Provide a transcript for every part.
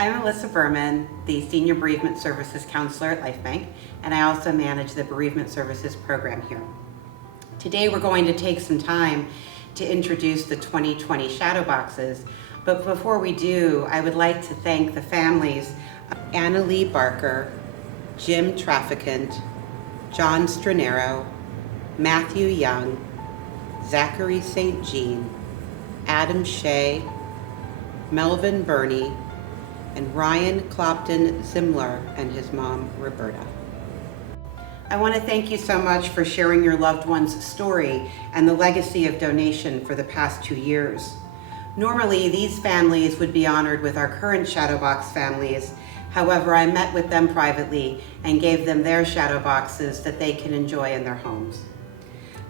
I'm Alyssa Berman, the Senior Bereavement Services Counselor at Lifebanc, and I also manage the Bereavement Services program here. Today we're going to take some time to introduce the 2020 Shadow Boxes, but before we do, I would like to thank the families of Anna Lee Barker, Jim Trafficant, John Stranero, Matthew Young, Zachary St. Jean, Adam Shea, Melvin Burney, and Ryan Clopton Zimler and his mom, Roberta. I want to thank you so much for sharing your loved one's story and the legacy of donation for the past 2 years. Normally, these families would be honored with our current Shadow Box families. However, I met with them privately and gave them their Shadow Boxes that they can enjoy in their homes.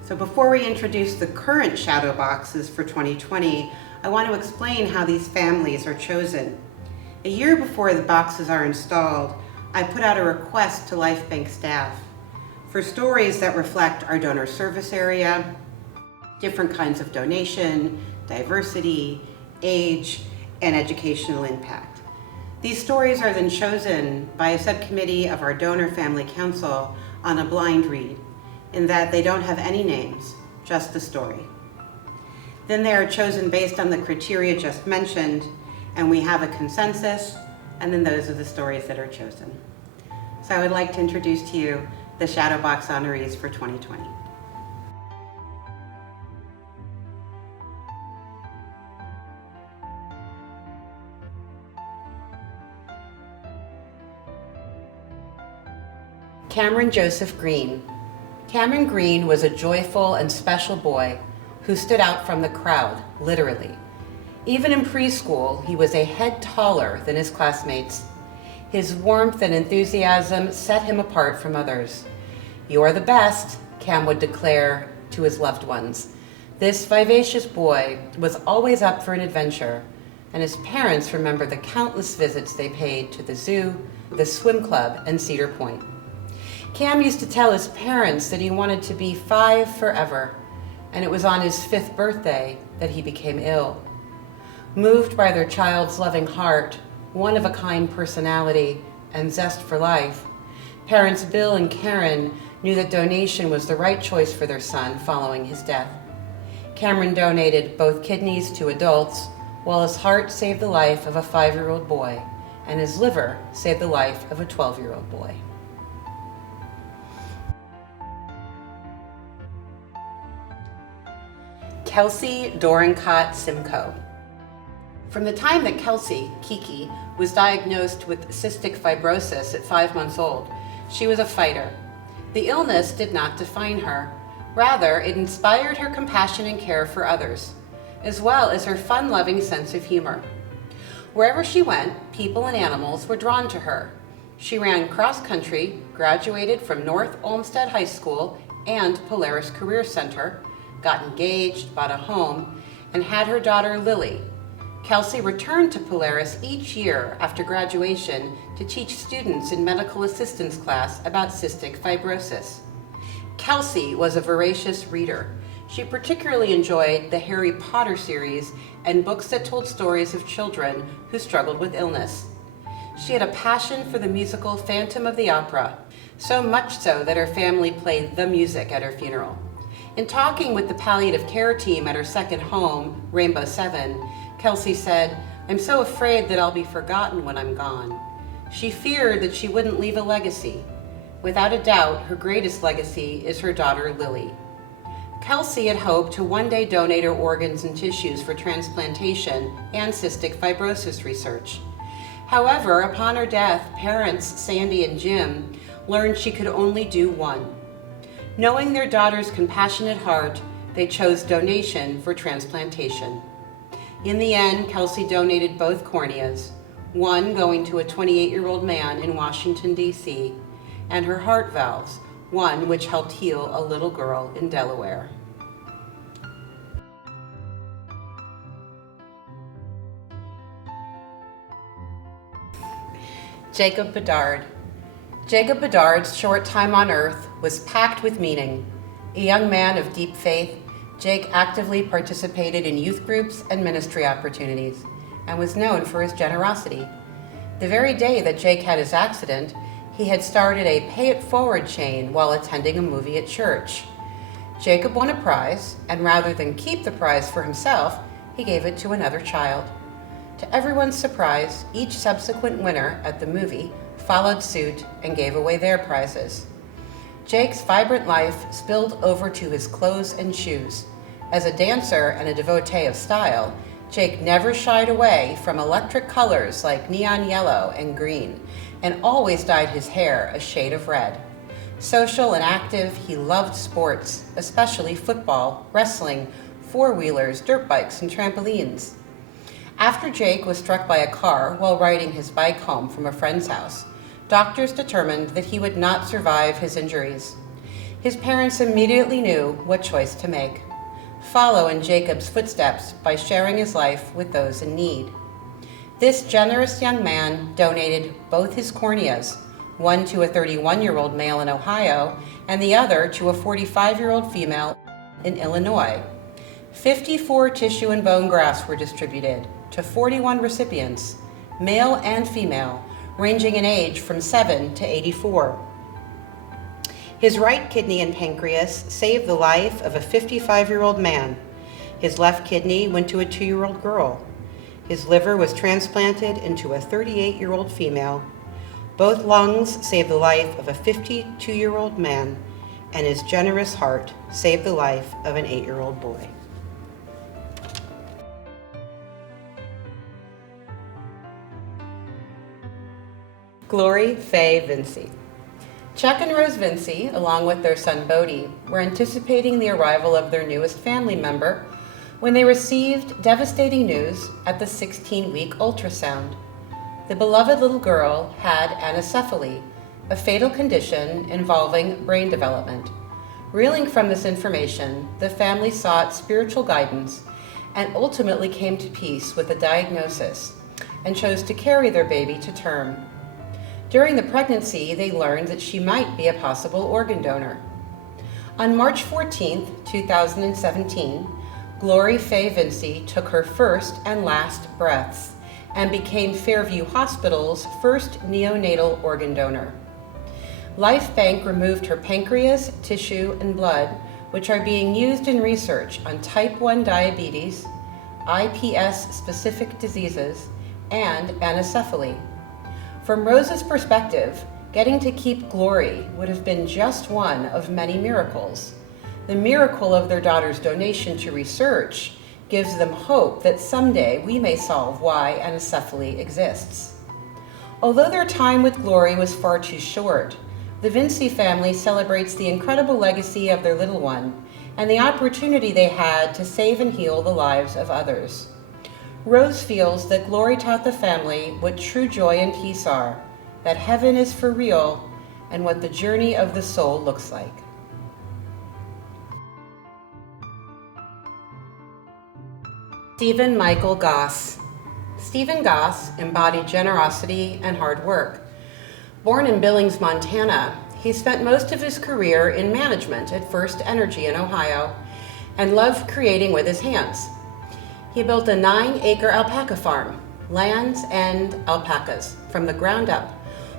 So before we introduce the current Shadow Boxes for 2020, I want to explain how these families are chosen. A year before the boxes are installed, I put out a request to Lifebanc staff for stories that reflect our donor service area, different kinds of donation, diversity, age, and educational impact. These stories are then chosen by a subcommittee of our Donor Family Council on a blind read, in that they don't have any names, just the story. Then they are chosen based on the criteria just mentioned, and we have a consensus, and then those are the stories that are chosen. So I would like to introduce to you the Shadow Box honorees for 2020. Cameron Joseph Green. Cameron Green was a joyful and special boy who stood out from the crowd, literally. Even in preschool, he was a head taller than his classmates. His warmth and enthusiasm set him apart from others. "You're the best," Cam would declare to his loved ones. This vivacious boy was always up for an adventure, and his parents remember the countless visits they paid to the zoo, the swim club, and Cedar Point. Cam used to tell his parents that he wanted to be 5 forever, and it was on his 5th birthday that he became ill. Moved by their child's loving heart, one-of-a-kind personality, and zest for life, parents Bill and Karen knew that donation was the right choice for their son following his death. Cameron donated both kidneys to adults, while his heart saved the life of a 5-year-old boy, and his liver saved the life of a 12-year-old boy. Kelsey Dorancott Simko. From the time that Kelsey, Kiki, was diagnosed with cystic fibrosis at 5 months old, she was a fighter. The illness did not define her. Rather, it inspired her compassion and care for others, as well as her fun-loving sense of humor. Wherever she went, people and animals were drawn to her. She ran cross-country, graduated from North Olmsted High School and Polaris Career Center, got engaged, bought a home, and had her daughter Lily. Kelsey returned to Polaris each year after graduation to teach students in medical assistance class about cystic fibrosis. Kelsey was a voracious reader. She particularly enjoyed the Harry Potter series and books that told stories of children who struggled with illness. She had a passion for the musical Phantom of the Opera, so much so that her family played the music at her funeral. In talking with the palliative care team at her second home, Rainbow 7, Kelsey said, "I'm so afraid that I'll be forgotten when I'm gone." She feared that she wouldn't leave a legacy. Without a doubt, her greatest legacy is her daughter, Lily. Kelsey had hoped to one day donate her organs and tissues for transplantation and cystic fibrosis research. However, upon her death, parents Sandy and Jim learned she could only do one. Knowing their daughter's compassionate heart, they chose donation for transplantation. In the end, Kelsey donated both corneas, one going to a 28-year-old man in Washington, D.C., and her heart valves, one which helped heal a little girl in Delaware. Jacob Bedard. Jacob Bedard's short time on earth was packed with meaning. A young man of deep faith, Jake actively participated in youth groups and ministry opportunities and was known for his generosity. The very day that Jake had his accident, he had started a pay-it-forward chain while attending a movie at church. Jacob won a prize, and rather than keep the prize for himself, he gave it to another child. To everyone's surprise, each subsequent winner at the movie followed suit and gave away their prizes. Jake's vibrant life spilled over to his clothes and shoes. As a dancer and a devotee of style, Jake never shied away from electric colors like neon yellow and green, and always dyed his hair a shade of red. Social and active, he loved sports, especially football, wrestling, four-wheelers, dirt bikes, and trampolines. After Jake was struck by a car while riding his bike home from a friend's house, doctors determined that he would not survive his injuries. His parents immediately knew what choice to make: follow in Jacob's footsteps by sharing his life with those in need. This generous young man donated both his corneas, one to a 31-year-old male in Ohio and the other to a 45-year-old female in Illinois. 54 tissue and bone grafts were distributed to 41 recipients, male and female, ranging in age from 7 to 84. His right kidney and pancreas saved the life of a 55-year-old man. His left kidney went to a 2-year-old girl. His liver was transplanted into a 38-year-old female. Both lungs saved the life of a 52-year-old man, and his generous heart saved the life of an 8-year-old boy. Glory Faye Vinci. Chuck and Rose Vinci, along with their son Bodie, were anticipating the arrival of their newest family member when they received devastating news at the 16-week ultrasound. The beloved little girl had anencephaly, a fatal condition involving brain development. Reeling from this information, the family sought spiritual guidance and ultimately came to peace with the diagnosis and chose to carry their baby to term. During the pregnancy, they learned that she might be a possible organ donor. On March 14, 2017, Glory Faye Vinci took her first and last breaths and became Fairview Hospital's first neonatal organ donor. Lifebanc removed her pancreas, tissue, and blood, which are being used in research on type 1 diabetes, IPS-specific diseases, and anencephaly. From Rose's perspective, getting to keep Glory would have been just one of many miracles. The miracle of their daughter's donation to research gives them hope that someday we may solve why anencephaly exists. Although their time with Glory was far too short, the Vinci family celebrates the incredible legacy of their little one and the opportunity they had to save and heal the lives of others. Rose feels that Glory taught the family what true joy and peace are, that heaven is for real, and what the journey of the soul looks like. Stephen Michael Goss. Stephen Goss embodied generosity and hard work. Born in Billings, Montana, he spent most of his career in management at First Energy in Ohio and loved creating with his hands. He built a 9-acre alpaca farm, lands and alpacas, from the ground up,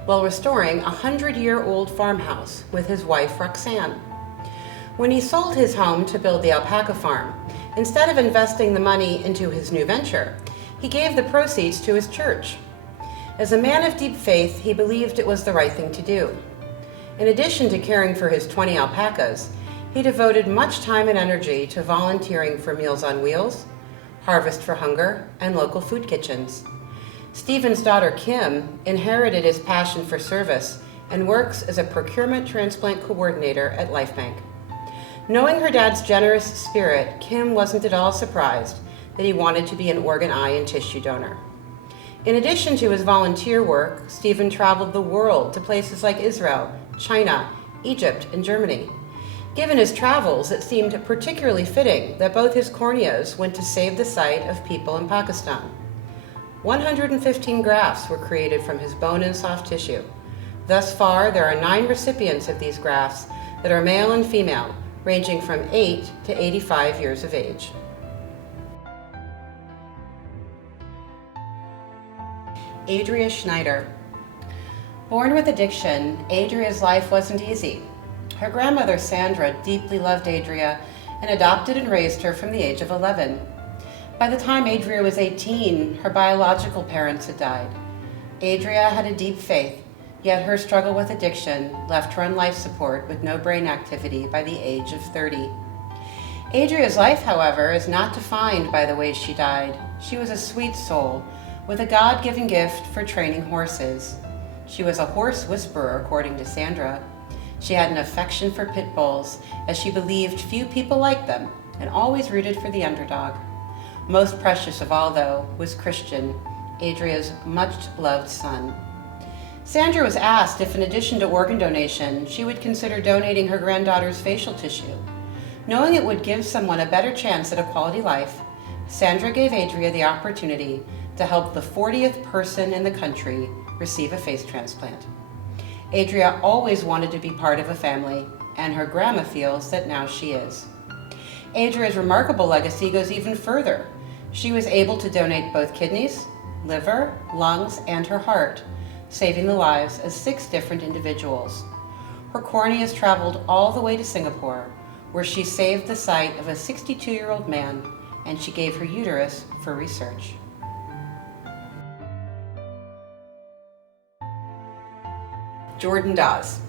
while restoring a 100-year-old farmhouse with his wife Roxanne. When he sold his home to build the alpaca farm, instead of investing the money into his new venture, he gave the proceeds to his church. As a man of deep faith, he believed it was the right thing to do. In addition to caring for his 20 alpacas, he devoted much time and energy to volunteering for Meals on Wheels, Harvest for Hunger, and local food kitchens. Stephen's daughter Kim inherited his passion for service and works as a procurement transplant coordinator at Lifebanc. Knowing her dad's generous spirit, Kim wasn't at all surprised that he wanted to be an organ, eye, and tissue donor. In addition to his volunteer work, Stephen traveled the world to places like Israel, China, Egypt, and Germany. Given his travels, it seemed particularly fitting that both his corneas went to save the sight of people in Pakistan. 115 grafts were created from his bone and soft tissue. Thus far, there are 9 recipients of these grafts that are male and female, ranging from 8 to 85 years of age. Adria Schneider. Born with addiction, Adria's life wasn't easy. Her grandmother Sandra deeply loved Adria and adopted and raised her from the age of 11. By the time Adria was 18, her biological parents had died. Adria had a deep faith, yet her struggle with addiction left her on life support with no brain activity by the age of 30. Adria's life, however, is not defined by the way she died. She was a sweet soul with a God-given gift for training horses. She was a horse whisperer, according to Sandra. She had an affection for pit bulls, as she believed few people liked them and always rooted for the underdog. Most precious of all, though, was Christian, Adria's much-loved son. Sandra was asked if, in addition to organ donation, she would consider donating her granddaughter's facial tissue. Knowing it would give someone a better chance at a quality life, Sandra gave Adria the opportunity to help the 40th person in the country receive a face transplant. Adria always wanted to be part of a family, and her grandma feels that now she is. Adria's remarkable legacy goes even further. She was able to donate both kidneys, liver, lungs, and her heart, saving the lives of 6 different individuals. Her corneas traveled all the way to Singapore, where she saved the sight of a 62-year-old man, and she gave her uterus for research. Jordan Dawes.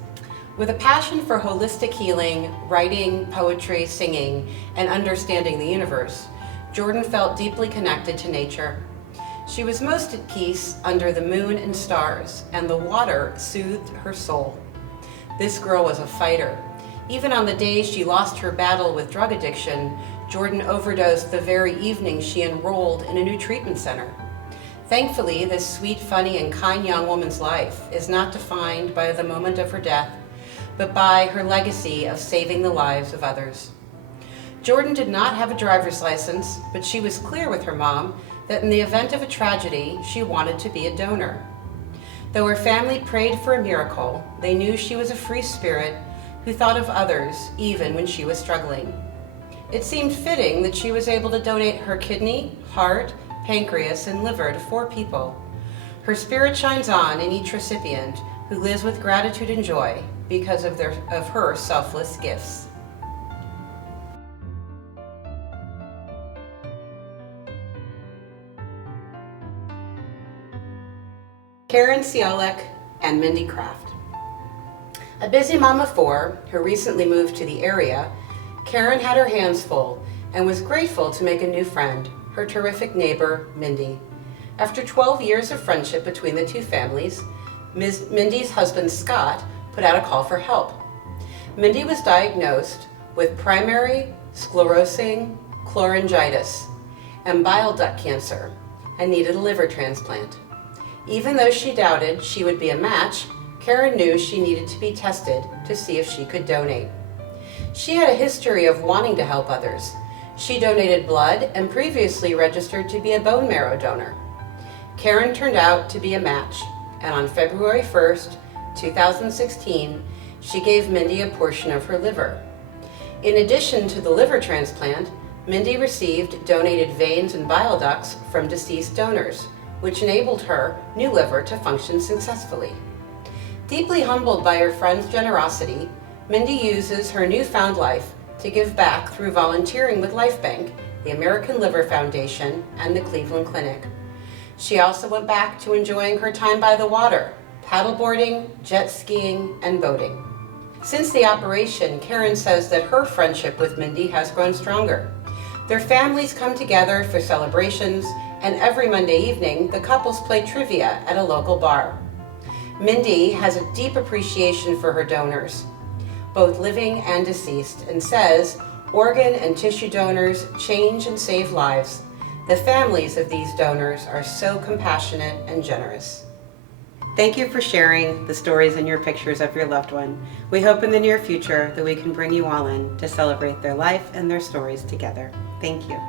With a passion for holistic healing, writing, poetry, singing, and understanding the universe, Jordan felt deeply connected to nature. She was most at peace under the moon and stars, and the water soothed her soul. This girl was a fighter. Even on the days she lost her battle with drug addiction, Jordan overdosed the very evening she enrolled in a new treatment center. Thankfully, this sweet, funny, and kind young woman's life is not defined by the moment of her death, but by her legacy of saving the lives of others. Jordan did not have a driver's license, but she was clear with her mom that in the event of a tragedy, she wanted to be a donor. Though her family prayed for a miracle, they knew she was a free spirit who thought of others even when she was struggling. It seemed fitting that she was able to donate her kidney, heart, pancreas, and liver to 4 people. Her spirit shines on in each recipient who lives with gratitude and joy because of her selfless gifts. Karen Ciolek and Mindy Kraft. A busy mom of 4 who recently moved to the area, Karen had her hands full and was grateful to make a new friend, her terrific neighbor, Mindy. After 12 years of friendship between the 2 families, Mindy's husband, Scott, put out a call for help. Mindy was diagnosed with primary sclerosing cholangitis and bile duct cancer and needed a liver transplant. Even though she doubted she would be a match, Karen knew she needed to be tested to see if she could donate. She had a history of wanting to help others. She donated blood and previously registered to be a bone marrow donor. Karen turned out to be a match, and on February 1st, 2016, she gave Mindy a portion of her liver. In addition to the liver transplant, Mindy received donated veins and bile ducts from deceased donors, which enabled her new liver to function successfully. Deeply humbled by her friend's generosity, Mindy uses her newfound life to give back through volunteering with Lifebanc, the American Liver Foundation, and the Cleveland Clinic. She also went back to enjoying her time by the water, paddleboarding, jet skiing, and boating. Since the operation, Karen says that her friendship with Mindy has grown stronger. Their families come together for celebrations, and every Monday evening, the couples play trivia at a local bar. Mindy has a deep appreciation for her donors, both living and deceased, and says organ and tissue donors change and save lives. The families of these donors are so compassionate and generous. Thank you for sharing the stories and your pictures of your loved one. We hope in the near future that we can bring you all in to celebrate their life and their stories together. Thank you.